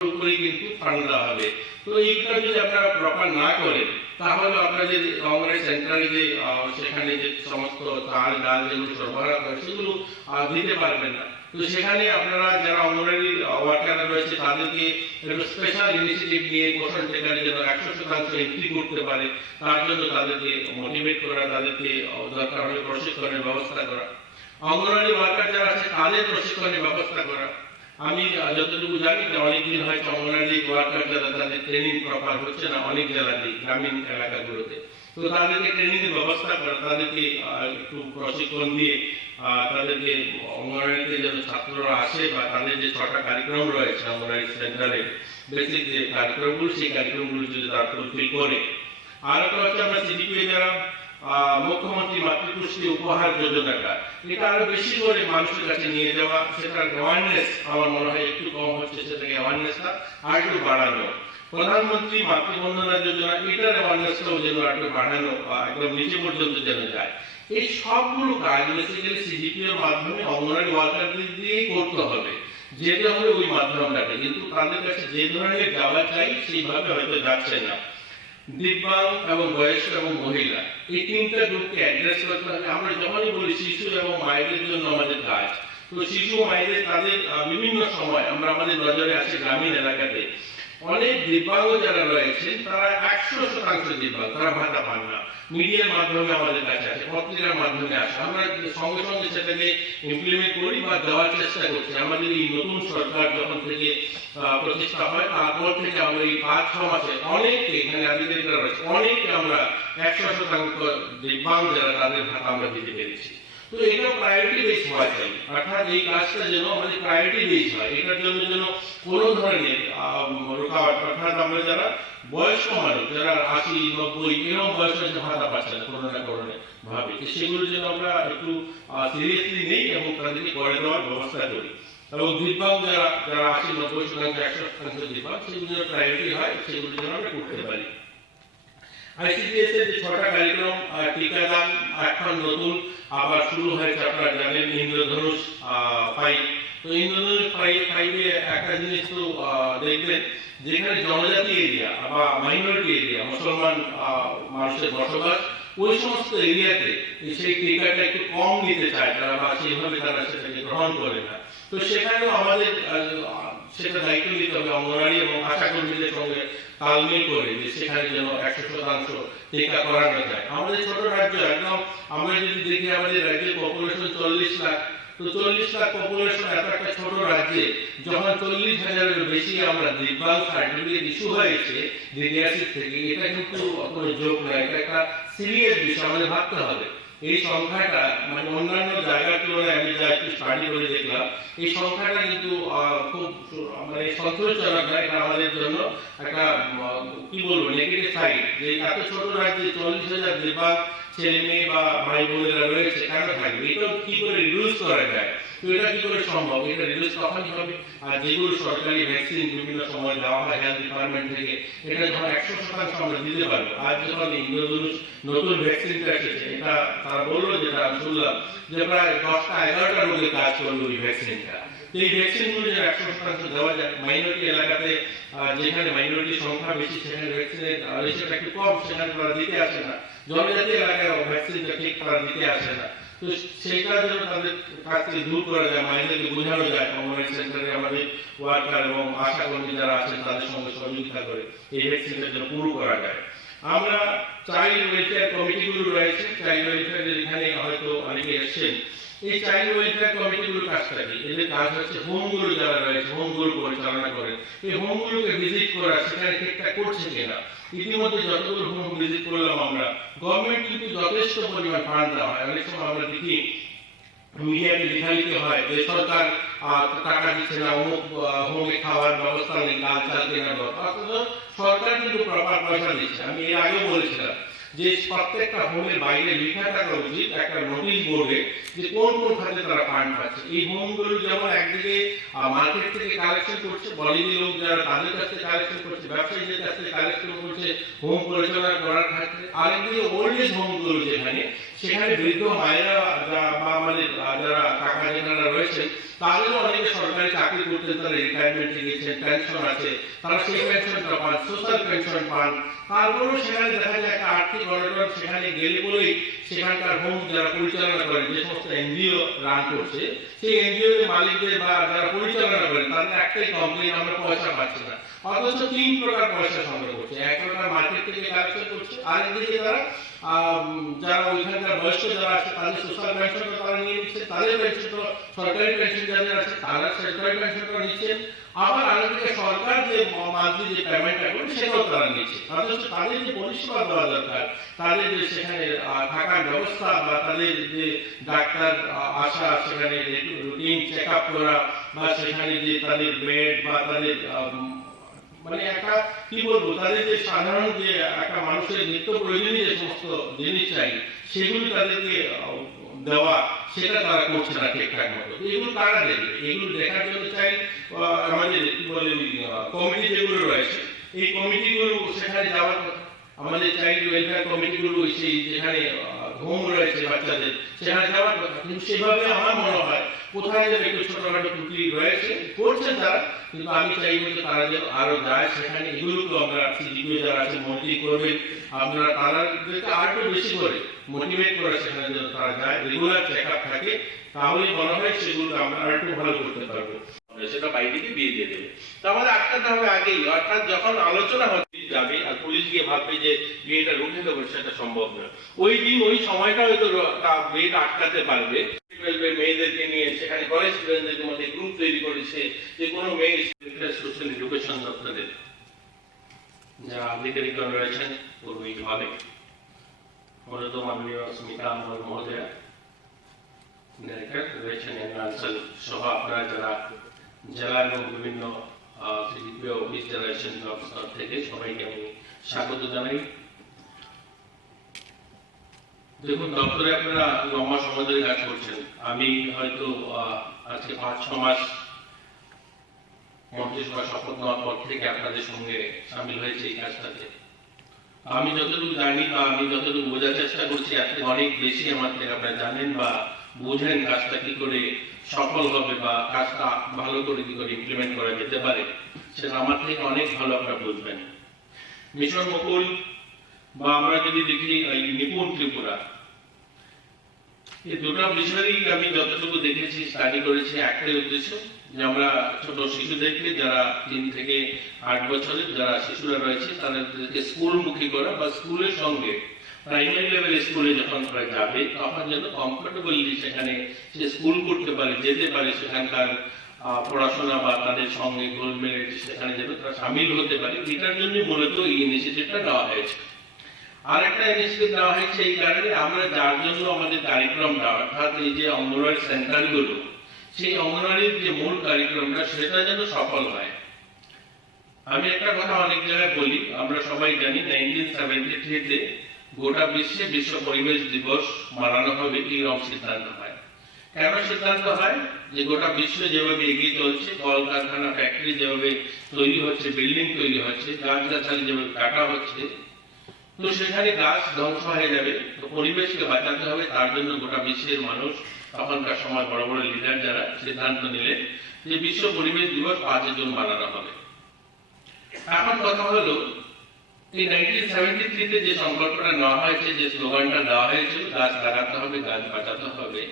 উপরে কিন্তু ফান্ড দেওয়া হবে। তো এইটা যদি আপনারা প্রপার না করেন তাহলে আপনাদের অঙ্গনওয়াড়ি সেন্টারে যে সেখানে যে সমস্ত চাল ডাল যেগুলো সরবরাহ করে সেগুলো দিতে পারবেন না। তো সেখানে আপনারা যারা অঙ্গনওয়াড়ি ওয়ার্কাররা রয়েছে তাদেরকে একটু স্পেশাল ইনিশিয়েটিভ নিয়ে পোষণ টেকারে যেন 100% এন্ট্রি করতে পারে তার জন্য তাদেরকে মোটিভেট করা, তাদেরকে দরকার হলে প্রশিক্ষণের ব্যবস্থা করা, অঙ্গনওয়াড়ি ওয়ার্কার যারা আছে তাদের প্রশিক্ষণের ব্যবস্থা করা। আমি যতটুকু জানি যে অনেকদিন হয়তো অঙ্গনওয়াড়ি ওয়ার্কার যারা তাদের ট্রেনিং প্রপার হচ্ছে না অনেক জেলাতে, গ্রামীণ এলাকাগুলোতে। তো তাদেরকে ট্রেনিং এর ব্যবস্থা করা, তাদেরকে একটু প্রশিক্ষণ দিয়ে তাদেরকে অঙ্গনওয়াড়িতে যেন ছাত্ররা আসে বা তাদের যে 6টা কারিক্রম রয়েছে অঙ্গনওয়াড়ি সেন্টারে বেসিক যে কারিক্রমগুলো সেই কারিক্রমগুলো যদি তারা ফুলফিল করে। আর একটা হচ্ছে আমরা সিডিপিএ যারা মুখ্যমন্ত্রী মাতৃপুষ্টি উপহার যোজনাটা এটা আরো বেশি করে মানুষের কাছে নিয়ে যাওয়া, সেটার অ্যাওয়ারনেস আমার মনে হয় একটু কম হচ্ছে, সেটাকে অ্যাওয়ারনেসটা আর একটু বাড়ানো। প্রধানমন্ত্রী মাতৃবন্দনা যোজনা এটার অ্যাওয়ারনেসটাও যেন একটু বাড়ানো, একদম নিচে পর্যন্ত যেন যায়। এই সবগুলো কাজ বেসিক্যালি সিজিপিএর মাধ্যমে অঙ্গনওয়াড়ি ওয়ার্কারদের দিয়েই করতে হবে, যেতে হবে ওই মাধ্যমটাকে। কিন্তু তাদের কাছে যে ধরনের যাওয়া চাই সেইভাবে হয়তো যাচ্ছে না। দিব্যাঙ্গ এবং বয়স্ক এবং মহিলা এই তিনটা গ্রুপকে অ্যাড্রেস করতে হবে। আমরা যখনই বলি শিশু এবং মায়েদের জন্য আমাদের কাজ, তো শিশু মায়েদের তাদের বিভিন্ন সময় আমরা আমাদের নজরে আসে গ্রামীণ এলাকাতে অনেক দিব্যাঙ্গ যারা রয়েছেন তারা 100% দিব্যাঙ্গ, তারা ভাতা পান না। মিডিয়ার মাধ্যমে আমাদের কাছে আসে, পত্রিকার মাধ্যমে আসে, আমরা সঙ্গে সঙ্গে সেটাকে ইমপ্লিমেন্ট করি বা দেওয়ার চেষ্টা করছি। আমাদের এই নতুন সরকার যখন থেকে প্রতিষ্ঠা হয় তারপর থেকে আমরা এই 5-6 মাসে অনেককে এখানে আধিকারিকরা রয়েছে অনেককে আমরা 100% দিব্যাঙ্গ যারা তাদের ভাতা আমরা দিতে পেরেছি। তো এটা প্রায়োরিটি বেস হওয়া চাই, অর্থাৎ এই কাজটা যেন আমাদের প্রায়োরিটি বেস হয়। এটার জন্য যেন কোনো ধরনের রুকাওয়াট, অর্থাৎ আমরা যারা বয়স্ক মানুষ যারা 80-90 এরকম বয়স হয়েছে ভাতা পাচ্ছে না কোনো না কোনো ভাবে, সেগুলো যেন আমরা একটু সিরিয়াসলি নেই এবং তাদেরকে করে দেওয়ার ব্যবস্থা করি। এবং দিব্যাঙ্গ যারা 80-90% 100% দিব্যাঙ্গ সেগুলো যেন প্রায়োরিটি হয়, সেগুলো যেন আমরা করতে পারি। আইসিডিএস এর যে 6টা কারিক্রম টিকাদান এখন নতুন আবার শুরু হয়েছে, আপনারা জানেন ইন্দ্রধনুষ 5। তো ইন্দ্রধনুষ 5 এ একটা জিনিস তো দেখবেন যেখানে জনজাতি এরিয়া বা মাইনরিটি এরিয়া মুসলমান মানুষের বসবাস ওই সমস্ত এরিয়াতে সেই টিকাটা একটু কম নিতে চায় তারা বা সেইভাবে তারা সেটাকে গ্রহণ করে না। তো সেখানেও আমাদের সেটা দায়িত্ব নিতে হবে অঙ্গনওয়াড়ি এবং আশা কর্মীদের সঙ্গে তালমেল করে যে সেখানে যেন 100% টিকা করানো যায়। আমাদের ছোট রাজ্য একদম, আমরা যদি দেখি আমাদের রাজ্যের পপুলেশন 40 লাখ, তো 40 লাখ পপুলেশন এত একটা ছোট রাজ্যে যখন 40,000-এর বেশি আমরা দিব্যাঙ্গ সার্টিফিকেট ইস্যু হয়েছে ডিডিআরসি থেকে, এটা কিন্তু কোনো যোগ নয়, এটা একটা সিরিয়াস বিষয়, আমাদের ভাবতে হবে। এই সংখ্যাটা মানে অন্যান্য জায়গার তুলনায় আমি যা একটু স্টাডি করে দেখলাম এই সংখ্যাটা কিন্তু খুব মানে সন্তোষজনক নয়। এটা আমাদের জন্য একটা কি বলবো নেগেটিভ সাইড, যে এত ছোট রাজ্যে 40,000 দিব্যাঙ্গ ছেলে মেয়ে বা ভাই বোনেরা রয়েছে কেন থাকবে, এটা কি করে রিডিউস করা যায়। তো এটা কি করে সম্ভব, এটা রিডিউস তখনই হবে আর যেগুলো সরকারি ভ্যাকসিন বিভিন্ন সময় দেওয়া হয় হেলথ ডিপার্টমেন্ট থেকে, এটা যখন 100% আমরা দিতে পারবো। আজ যখন ইন্দ্রধনুষ নতুন ভ্যাকসিনটা এসেছে, এটা তারা বললো, যেটা আমি শুনলাম যে প্রায় 10টা-11টা রোগের কাজ করবে ওই ভ্যাকসিনটা। এই ভ্যাকসিনগুলো যেন 100% দেওয়া যায়। মাইনরিটি এলাকাতে যেখানে মাইনরিটি সংখ্যা বেশি সেখানে ভ্যাকসিনের রেশিওটা একটু কম, সেখানে তারা দিতে আসে না। জনজাতি এলাকায় ভ্যাকসিনটা ঠিক তারা দিতে আসে না। তো সেটা যেন তাদের কাছ থেকে দূর করা যায়, মাইনরিটিকে বোঝানো যায়, অঙ্গনওয়াড়ি সেন্টারে আমাদের ওয়ার্কার এবং আশা কর্মী যারা আছেন তাদের সঙ্গে সহযোগিতা করে এই ভ্যাকসিনটা যেন পুরো করা যায়। আমরা চাইল্ড ওয়েলফেয়ার কমিটিগুলো রয়েছে, চাইল্ড ওয়েলফেয়ারের এখানে হয়তো অনেকে এসছেন। এই চাইল্ড ওয়েলফেয়ার কমিটিগুলোর কাজটা কি, এদের কাজ হচ্ছে হোমগুলো যারা রয়েছে হোমগুলো পরিচালনা করে এই হোমগুলোকে ভিজিট করা, সেখানে ঠিকঠাক করছে কিনা। ইতিমধ্যে যতগুলো হোম ভিজিট করলাম আমরা, গভর্নমেন্ট কিন্তু যথেষ্ট পরিমাণ ফান্ড দেওয়া হয়। অনেক সময় আমরা দেখি মিডিয়াতে লেখালেখি হয় যে সরকার টাকা দিচ্ছে না, অমুক হোমে খাওয়ার ব্যবস্থা নেই, ডাল চাল কেনার দরকার, অথচ সরকার কিন্তু প্রপার পয়সা দিচ্ছে। আমি এর আগেও বলেছিলাম যে প্রত্যেকটা হোমের বাইরে লেখা থাকা উচিত একটা নোটিশ বোর্ডে যে কোন কোন খাতে তারা ফান্ড পাচ্ছে। এই হোমগুলো যেমন একদিকে মার্কেট থেকে কালেকশন করছে, বলিদি লোক যারা তাদের কাছ থেকে কালেকশন করছে, ব্যবসায়ীদের কাছ থেকে কালেকশন করছে হোম পরিচালনা করার ক্ষেত্রে, আরেকদিকে ওল্ড এজ হোমগুলো যেখানে সেখানে বৃদ্ধ মায়েরা বা আমাদের যারা কাকা জেনারা রয়েছেন তাদেরও অনেকে সরকারি চাকরি করতে তারা রিটায়ারমেন্টে গিয়েছেন, পেনশন আছে, তারা সেই পেনশনটা পান, সোশ্যাল পেনশন পান। তারপরেও সেখানে দেখা যায় একটা আর্থিক অনটন সেখানে গেলে বলেই সেখানকার হোম যারা পরিচালনা করেন, যে সমস্ত এনজিও রান করছে, সেই এনজিও এর মালিকদের বা যারা পরিচালনা করেন তাদের একটাই কমপ্লেন, আমরা পয়সা পাচ্ছি না। অথচ 3 প্রকার পয়সা সংগ্রহ করছে। এক প্রকার মার্কেট থেকে কালেকশন করছে, আর একদিকে তারা যারা ওইখানকার বয়স্ক যারা আছে তাদের সোশ্যাল পেনশনটা তারা নিয়ে নিচ্ছে, তাদের পেনশন তো সরকারি পেনশন যাদের আছে তারা সরকারি পেনশনটা নিচ্ছেন, আবার আরেকদিকে সরকার যে মান্থলি যে পেমেন্টটা করে সেটাও তারা নিচ্ছে। অথচ তাদের যে পরিষেবা দেওয়া দরকার, তাদের যে সেখানে থাকার ব্যবস্থা বা তাদের যে ডাক্তার আসা, সেখানে রুটিন চেক আপ করা, বা সেখানে যে তাদের বেড বা তাদের মানে একটা কি বলবো, তাদের যে সাধারণ যে একটা মানুষের নিত্য প্রয়োজনীয় যে সমস্ত জিনিস চাই সেগুলি তাদেরকে দেওয়া, সেটা তারা করছে না ঠিকঠাক মতো। এগুলো কারা দেখবে? এগুলো দেখার জন্য চাই আমাদের কি বলে কমিটি যেগুলো রয়েছে, এই কমিটিগুলো সেখানে যাওয়ার কথা। আমাদের চাইল্ড ওয়েলফেয়ার কমিটিগুলো সেই যেখানে হোম রয়েছে বাচ্চাদের, সেখানে যাওয়ার কথা। কিন্তু সেভাবে আমার মনে হয় কোথায় যেন একটু ছোটখাটো ত্রুটি রয়েছে, করছেন তারা, কিন্তু আমি চাইব যে তারা যেন আরো যায় সেখানে। এগুলোকে আমরা সিজিপিও যারা আছে মনিটরিং করবেন, আপনারা তাদেরকে আর একটু বেশি করে মোটিভেট করে সেখানে যেন তারা যায়, রেগুলার চেক আপ থাকে, তাহলে মনে হয় সেগুলো আমরা আর একটু ভালো করতে পারবো। সেটা বাইরেকে বিয়ে দিয়ে দেবে। তো আমাদের আটকাতে হবে আগেই, অর্থাৎ যখন আলোচনা হতে যাবে আর পুলিশ গিয়ে ভাববে যে বিয়েটা রুখে দেবো, সেটা সম্ভব না। ওই দিন ওই সময়টা হয়তো বিয়েটা আটকাতে পারবে। মেয়েদেরকে নিয়ে সেখানে কলেজ স্টুডেন্টদের মধ্যে গ্রুপ তৈরি করেছে যে কোনো মেয়ে সোশ্যাল এডুকেশন দপ্তরের যারা আধিকারিকগণ রয়েছেন পূর্বিকভাবে মূলত মাননীয় স্মিতা মহোদয়া ডাইরেক্টর রয়েছেন অঞ্চল সহ আপনারা যারা জেলা এবং বিভিন্ন সিডিপিও অফিস যারা রয়েছেন স্তর থেকে সবাইকে আমি স্বাগত জানাই। দেখুন, দপ্তরে আপনারা লম্বা সময় ধরে কাজ করছেন। আমি হয়তো আজকে 5-6 মাস মন্ত্রিসভা শপথ নেওয়ার পর থেকে আপনাদের সঙ্গে সামিল হয়েছে এই কাজটাতে। আমি যতটুকু জানি বা আমি যতটুকু বোঝার চেষ্টা করছি, আপনি অনেক বেশি আমার থেকে আপনারা জানেন বা বোঝেন কাজটা কি করে সফল হবে বা কাজটা ভালো করে কি করে ইমপ্লিমেন্ট করা যেতে পারে, সেটা আমার থেকে অনেক ভালো আপনারা বুঝবেন। মিশন মুকুল বা আমরা যদি দেখি নিপুণ ত্রিপুরা, এই দুটো বিষয়ই আমি যতটুকু দেখেছি, স্টাডি করেছি, একটাই উদ্দেশ্য যে আমরা ছোট শিশুদেরকে যারা 3 থেকে 8 বছরের যারা শিশুরা রয়েছে তাদেরকে স্কুলমুখী করা বা স্কুলের সঙ্গে প্রাইমারি লেভেলের স্কুলে যখন তারা যাবে তখন যেন কমফোর্টেবলি সেখানে সে স্কুল করতে পারে, যেতে পারে, সেখানকার পড়াশোনা বা তাদের সঙ্গে গোল মেলে সেখানে যেন তারা সামিল হতে পারে। এটার জন্য মূলত এই ইনিশিয়েটিভটা নেওয়া হয়েছে। আর একটা ইনিশিয়েটিভ নেওয়া হয়েছে এই কারণে, আমরা যার জন্য আমাদের কারিকুলামটা অর্থাৎ এই যে অঙ্গনওয়াড়ি সেন্টারগুলো, সেই অঙ্গনওয়াড়ির যে মূল কারিকুলামটা সেটা যেন সফল হয়। আমি একটা কথা অনেক জায়গায় বলি, আমরা সবাই জানি 1973-তে গোটা বিশ্বে বিশ্ব পরিবেশ দিবস মানানো হবে, এইরকম সিদ্ধান্ত হয়। কেন সিদ্ধান্ত হয়? যে গোটা বিশ্ব যেভাবে এগিয়ে চলছে, কলকারখানা ফ্যাক্টরি যেভাবে তৈরি হচ্ছে, বিল্ডিং তৈরি হচ্ছে, গাছগাছালি যেভাবে কাটা হচ্ছে, তো সেখানে গাছ ধ্বংস হয়ে যাবে। তো পরিবেশকে বাঁচাতে হবে, তার জন্য গোটা বিশ্বের মানুষ তখনকার সময় বড় বড় লিডার যারা সিদ্ধান্ত নিলেন যে বিশ্ব পরিবেশ দিবস 5 জুন মানানো হবে। এখন কথা হলো, এই 1973-তে যে সংকল্পটা নেওয়া হয়েছে, যে স্লোগানটা দেওয়া হয়েছিল, গাছ লাগাতে হবে, গাছ বাঁচাতে হবে,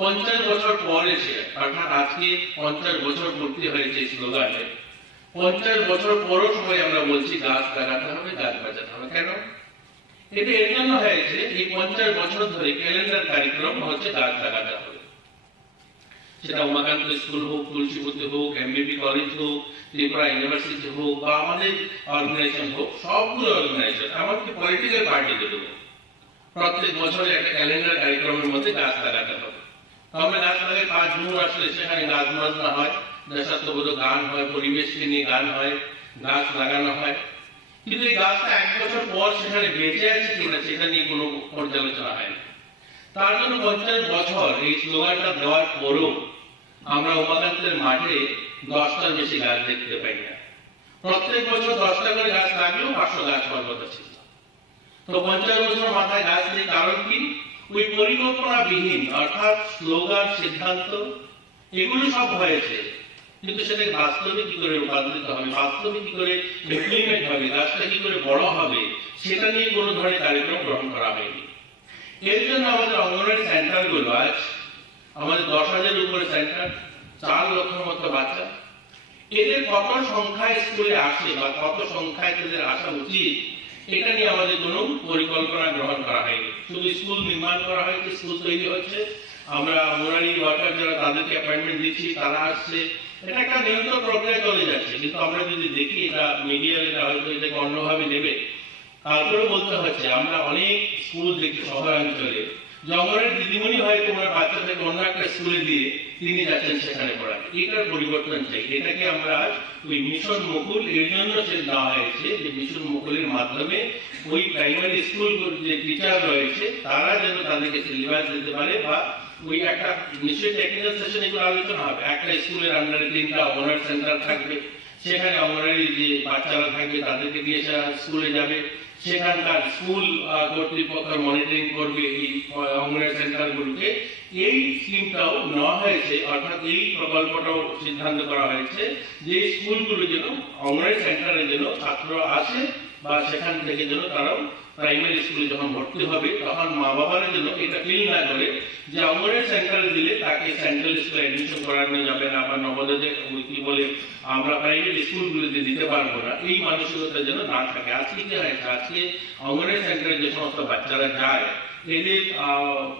50 বছর পর এসে, অর্থাৎ আজকে 50 বছর পূর্তি হয়েছে স্লোগানে, 50 বছর পরও সবাই আমরা বলছি গাছ লাগাতে হবে, গাছ বাঁচাতে হবে। কেন? এটা এর জন্য হয়েছে, এই 50 বছর ধরে ক্যালেন্ডার কারিকুলাম হচ্ছে গাছ লাগাতে হবে। সেটা উমাকান্ত স্কুল হোক, তুলসীপতি হোক, এমবিবি কলেজ হোক, ত্রিপুরা ইউনিভার্সিটি হোক, বা আমাদের অর্গানাইজেশন হোক, সবগুলো অর্গানাইজেশন, এমনকি পলিটিক্যাল পার্টিগুলো, প্রত্যেক বছরে একটা ক্যালেন্ডার কারিকুলামের মধ্যে গাছ লাগাতে হবে। আমরা গাছ লাগাই 5 জুন আসলে সেখানে গাছ বাজনা হয়, দেশাত্মবোধক গান হয়, পরিবেশকে নিয়ে গান হয়, গাছ লাগানো হয়। কিন্তু এই গাছটা 1 বছর পর সেখানে বেঁচে আছে কিনা সেটা নিয়ে কোনো পর্যালোচনা হয় না। তার জন্য 50 বছর এই স্লোগানটা দেওয়ার পরও আমরা উমাকান্তের মাঠে 10টার বেশি গাছ দেখতে পাই না। প্রত্যেক বছর 10টা করে গাছ লাগলেও 500 গাছ হওয়ার কথা ছিল। তো 50 বছর মাথায় গাছ নেই, কারণ কি? ওই পরিকল্পনাবিহীন অর্থাৎ স্লোগান, সিদ্ধান্ত এগুলো সব হয়েছে, কিন্তু সেটাকে বাস্তবে কি করে রূপান্তরিত হবে, বাস্তবে কি করে ইমপ্লিমেন্ট হবে, গাছটা কি করে বড় হবে, সেটা নিয়ে কোনো ধরনের কার্যক্রম গ্রহণ করা হয়নি। এর জন্য আমাদের অঙ্গনওয়াড়ি সেন্টারগুলো আজ আমাদের 10,000-এর উপরে সেন্টার, 4 লক্ষের মতো বাচ্চা, এদের কত সংখ্যায় স্কুলে আসে বা কত সংখ্যায় তাদের আসা উচিত, এটা নিয়ে আমাদের কোনো পরিকল্পনা গ্রহণ করা হয়নি। শুধু স্কুল নির্মাণ করা হয়েছে, স্কুল তৈরি হচ্ছে, আমরা অঙ্গনওয়াড়ি ওয়ার্কার যারা তাদেরকে অ্যাপয়েন্টমেন্ট দিচ্ছি, তারা আসছে, এটা একটা নিয়ন্ত্রণ প্রক্রিয়া চলে যাচ্ছে। কিন্তু আমরা যদি দেখি, এটা মিডিয়া হয়তো এটাকে অন্যভাবে নেবে, তারপরে বলতে হচ্ছে আমরা অনেক স্কুল দেখি শহরাঞ্চলে, জঙ্গলের দিদিমণি হয়তো ওনার বাচ্চাটাকে অন্য একটা স্কুলে দিয়ে তিনি যাচ্ছেন সেখানে পড়াতে। এটার পরিবর্তন চাই। এটাকে আমরা ওই মিশন মুকুল এর জন্য দেওয়া হয়েছে, যে মিশন মুকুলের মাধ্যমে ওই প্রাইমারি স্কুল যে টিচার রয়েছে তারা যেন তাদেরকে সিলেবাস দিতে পারে, বা ওই একটা নিশ্চয়ই টেকনিক্যাল সেশন এগুলো আলোচনা হবে। একটা স্কুলের আন্ডারে 3টা অঙ্গনওয়াড়ি সেন্টার থাকবে, সেখানে অঙ্গনওয়াড়ি যে বাচ্চারা থাকবে তাদেরকে নিয়ে স্কুলে যাবে, সেখানকার স্কুল কর্তৃপক্ষ মনিটরিং করবে এই অঙ্গনওয়াড়ি সেন্টারগুলোকে। এই স্কিমটাও নেওয়া হয়েছে, অর্থাৎ এই প্রকল্পটাও সিদ্ধান্ত করা হয়েছে যে স্কুলগুলো যেন অঙ্গনওয়াড়ি সেন্টারে যেন ছাত্র আসে, বা সেখান থেকে যেন তারাও প্রাইমারি স্কুলে যখন ভর্তি হবে তখন মা বাবারা যেন এটা ফিল না করে যে অঙ্গনওয়াড়ি সেন্টারে দিলে তাকে সেন্ট্রাল স্কুলে অ্যাডমিশন করানো যাবে না, বা নবোদয়ে কি বলে আমরা প্রাইভেট স্কুলগুলোতে দিতে পারবো না, এই মানসিকতা যেন না থাকে। আজকে কি হয়েছে, আজকে অঙ্গনওয়াড়ি সেন্টারে যে সমস্ত বাচ্চারা যায়, এদের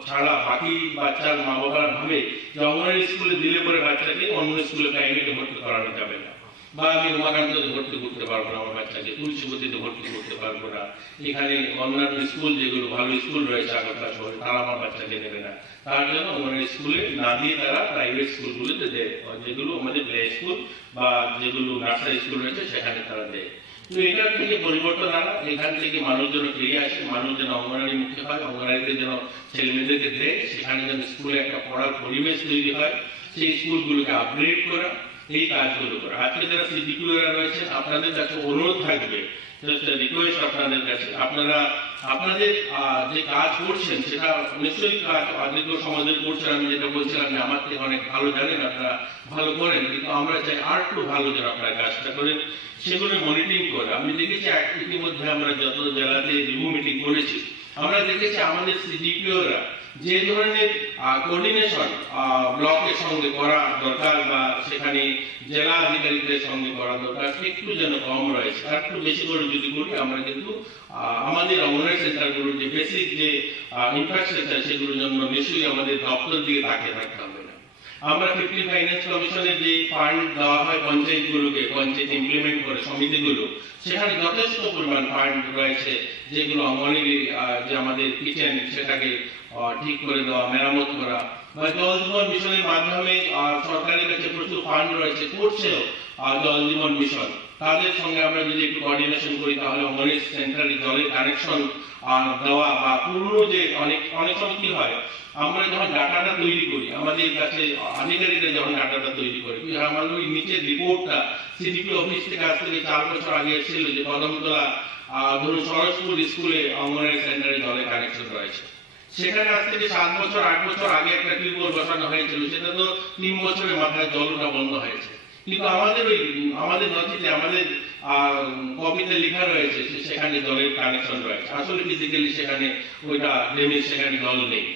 ছাড়া বাকি বাচ্চার মা বাবারা ভাবে যে অঙ্গনওয়াড়ি স্কুলে দিলে পরে বাচ্চাকে অন্য স্কুলে প্রাইভেটে ভর্তি করানো যাবে না, বা আমি উমাকান্ততে ভর্তি করতে পারবো না আমার বাচ্চাকে, তুলসীবতীতে ভর্তি করতে পারবো না, এখানে অন্যান্য স্কুল যেগুলো ভালো স্কুল রয়েছে আগরতলা শহরে তারা আমার বাচ্চাকে নেবে না। তার জন্য অঙ্গনওয়াড়ি স্কুলে না দিয়ে তারা প্রাইভেট স্কুলগুলোতে দেয়, যেগুলো আমাদের প্লে স্কুল বা যেগুলো নার্সারি স্কুল রয়েছে সেখানে তারা দেয়। তো এটার থেকে পরিবর্তন আনা, এখান থেকে মানুষ যেন ফিরে আসে, মানুষ যেন অঙ্গনওয়াড়ি মুক্তি হয়, অঙ্গনওয়াড়িতে যেন ছেলে মেয়েদেরকে দেয়, সেখানে যেন স্কুলে একটা পড়ার পরিবেশ তৈরি হয়, সেই স্কুলগুলোকে আপগ্রেড করা, এই কাজগুলো করা। আজকে যারা সিডিপিওরা রয়েছেন, আপনাদের কাছে অনুরোধ থাকবে, রিকোয়েস্ট আপনাদের কাছে, আপনারা আপনাদের যে কাজ করছেন সেটা নিশ্চয়ই কাজ আগে সমাজে করছেন, আমি যেটা বলছিলাম যে আমার থেকে অনেক ভালো জানেন, আপনারা ভালো করেন, কিন্তু আমরা চাই আর একটু ভালো যেন আপনারা কাজটা করেন, সেগুলো মনিটরিং করে। আমি দেখেছি ইতিমধ্যে আমরা যত জেলাতে রিভিউ মিটিং করেছি, আমরা দেখেছি আমাদের সিডিপিওরা যে ধরনের কোঅর্ডিনেশন ব্লকের সঙ্গে করা দরকার বা সেখানে জেলা আধিকারিকদের সঙ্গে করা দরকার, একটু যেন কম রয়েছে। আর একটু বেশি করে যদি করি আমরা কিন্তু আমাদের অঙ্গনওয়াড়ি সেন্টারগুলোর যে বেসিক যে ইনফ্রাস্ট্রাকচার সেগুলোর জন্য নিশ্চয়ই আমাদের দপ্তর দিয়ে তাকিয়ে থাকতে হবে না। আমরা 50 ফাইন্যান্স কমিশনের যে ফান্ড দেওয়া হয় পঞ্চায়েতগুলোকে, পঞ্চায়েত ইমপ্লিমেন্ট করে সমিতিগুলো, সেখানে যথেষ্ট পরিমাণ ফান্ড রয়েছে, যেগুলো অঙ্গনওয়াড়ি যে আমাদের কিচেন সেটাকে ঠিক করে দেওয়া, মেরামত করা, বা জল জীবন মিশনের মাধ্যমে সরকারের কাছে প্রচুর ফান্ড রয়েছে, করছেও জল জীবন মিশন। তাদের সঙ্গে আমরা যদি একটু কোঅর্ডিনেশন করি তাহলে অঙ্গনওয়াড়ি সেন্টারে জলের কানেকশন দেওয়া, বা পুরনো যে অনেক সময় কি হয়, আমরা যখন ডাটাটা তৈরি করি, আমাদের কাছে আধিকারিকরা যখন ডাটাটা তৈরি করে, আমাদের ওই নিচের রিপোর্টটা সিডিপি অফিস থেকে আজ থেকে 4 বছর আগে এসেছিল যে কদমতলা ধরুন সরসপুর স্কুলে অঙ্গনওয়াড়ি সেন্টারে জলের কানেকশন রয়েছে, সেখানে আজ থেকে 7 বছর 8 বছর আগে একটা টিউবওয়েল বসানো হয়েছিল, সেটা তো 3 বছরের মাথায় জলটা বন্ধ হয়েছে। কিন্তু আমাদের নথিতে, আমাদের কপিতে লেখা রয়েছে সেখানে জলের কানেকশন রয়েছে, আসলে ফিজিক্যালি সেখানে ওইটা ড্যামেজ, সেখানে জল নেই।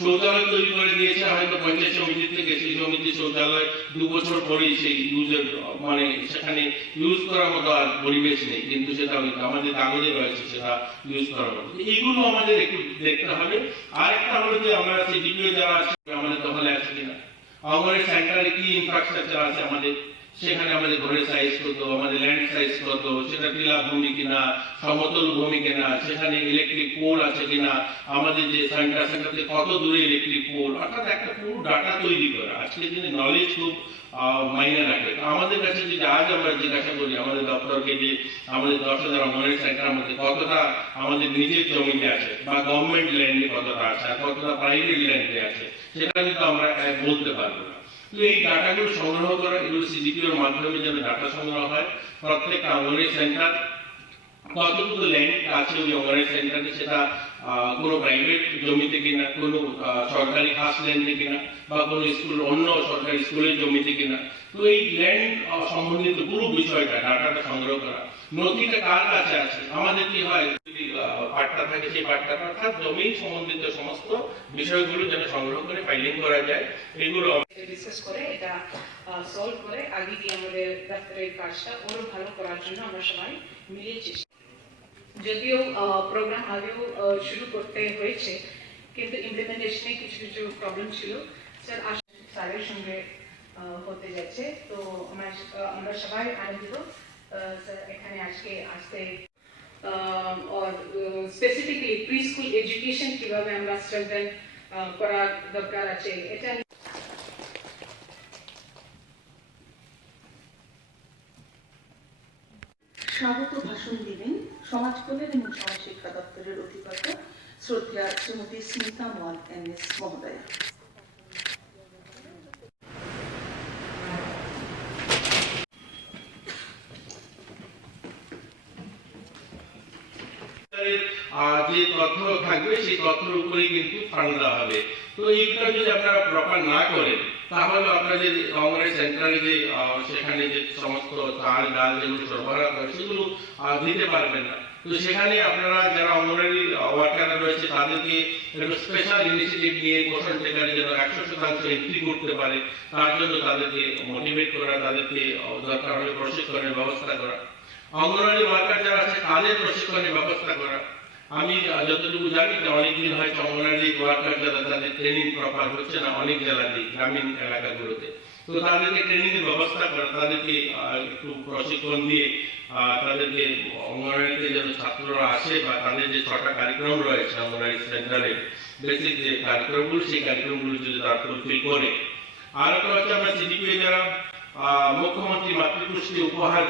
শৌচালয় তৈরি করে দিয়েছে হয়তো পঞ্চায়েত সমিতি থেকে, সেই সমিতি শৌচালয় 2 বছর পরেই সেই ইউজের মানে সেখানে ইউজ করার মতো আর পরিবেশ নেই, কিন্তু সেটা আমাদের কাগজে রয়েছে সেটা ইউজ করার মতো। এইগুলো আমাদের একটু দেখতে হবে। আর একটা হলো যে আমরা সিডিপিও যারা আছে আমাদের দখলে আছে কিনা, অঙ্গনওয়াড়ি সেন্টারে কি ইনফ্রাস্ট্রাকচার আছে আমাদের, সেখানে আমাদের ঘরের সাইজ কত, আমাদের ল্যান্ড সাইজ কত, সেটা টিলা ভূমি কিনা, সমতল ভূমি কিনা, সেখানে ইলেকট্রিক পোল আছে কিনা, আমাদের যে সেন্টারতে কত দূরে ইলেকট্রিক পোল, অর্থাৎ একটা পুরো ডাটা তৈরি করা। আজকের দিনে নলেজ খুব মাইনে রাখে। আমাদের কাছে যদি আজ আমরা জিজ্ঞাসা করি আমাদের দপ্তরকে যে আমাদের 10,000 অঙ্গনওয়াড়ি সেন্টার মধ্যে কতটা আমাদের নিজের জমিতে আছে, বা গভর্নমেন্ট ল্যান্ডে কতটা আছে, আর কতটা প্রাইভেট ল্যান্ডে আছে, সেটা কিন্তু আমরা বলতে পারবো না। এই ডাটাগুলো সংগ্রহ করা, এগুলো সিডিপিওর মাধ্যমে যেন ডাটা সংগ্রহ হয়, প্রত্যেকটা অঙ্গনওয়াড়ি সেন্টার কতটুকু ল্যান্ড আছে ওই অঙ্গনওয়াড়ি সেন্টারে সেটা কোনো প্রাইভেট জমিতে কিনা, কোনো সরকারি খাস ল্যান্ডে কিনা, বা কোনো স্কুল অন্য সরকারি স্কুলের জমিতে কিনা। তো এই ল্যান্ড সম্বন্ধিত পুরো বিষয়টা ডাটাটা সংগ্রহ করা, নথিটা কার কাছে আছে, আমাদের কি হয় যদি পাট্টা থাকে সেই পাট্টাটা, অর্থাৎ জমি সম্বন্ধিত সমস্ত বিষয়গুলো যেন সংগ্রহ করে ফাইলিং করা যায়, এগুলো ডিসকাস করে এটা সলভ করে আগে দিয়ে আমাদের দপ্তরের কাজটা ওর ভালো করার জন্য আমরা সবাই মিলে চেষ্টা। যদিও প্রোগ্রাম আগেও শুরু করতে হয়েছে, কিন্তু ইমপ্লিমেন্টেশনে কিছু কিছু প্রবলেম ছিল। স্যার স্যারের সঙ্গে হতে যাচ্ছে, তো আমরা সবাই আনন্দিত স্যার এখানে আজকে আসতে। और স্পেসিফিকলি প্রি স্কুল এডুকেশন কিভাবে আমরা স্ট্রেংথেন করার দরকার আছে এটা স্বাগত ভাষণ দিবেন সমাজ কল্যাণ এবং সমাজ শিক্ষা দপ্তরের অধিকর্তা শ্রদ্ধা শ্রীমতী স্মিতা মল এমএস মহোদয়া। যে তথ্য থাকবে সেই তথ্যের উপরে কিন্তু ফান্ড দেওয়া হবে। তো এইটা যদি আপনারা প্রপার না করেন, তাহলে আপনারা যে অঙ্গনওয়াড়ি সেন্টারে যে সেখানে যে সমস্ত চাল ডাল যেগুলো সরবরাহ করে সেগুলো দিতে পারবেন না। তো সেখানে আপনারা যারা অঙ্গনওয়াড়ি ওয়ার্কাররা রয়েছে তাদেরকে একটু স্পেশাল ইনিশিয়েটিভ নিয়ে পোষণ টেকারে যেন 100% এন্ট্রি করতে পারে, তার জন্য তাদেরকে মোটিভেট করা, তাদেরকে দরকার হলে প্রশিক্ষণের ব্যবস্থা করা, অঙ্গনওয়াড়ি ওয়ার্কার যারা আছে তাদের প্রশিক্ষণের ব্যবস্থা করা। আমি যতটুকু জানি যে অনেকদিন হয়তো অঙ্গনওয়াড়ি ওয়ার্কার যারা তাদের ট্রেনিং প্রপার হচ্ছে না অনেক জেলাতে, গ্রামীণ এলাকাগুলোতে। তো তাদেরকে ট্রেনিং এর ব্যবস্থা করা, তাদেরকে একটু প্রশিক্ষণ দিয়ে তাদেরকে অঙ্গনওয়াড়িতে যেন ছাত্ররা আসে, বা তাদের যে 6টা কারিক্রম রয়েছে অঙ্গনওয়াড়ি সেন্টারে, বেসিক যে কারিক্রমগুলো সেই কারিক্রমগুলো যদি তারা ফুলফিল করে। আর একটা হচ্ছে আমরা সিডিপিএ যারা মুখ্যমন্ত্রী মাতৃপুষ্টি উপহার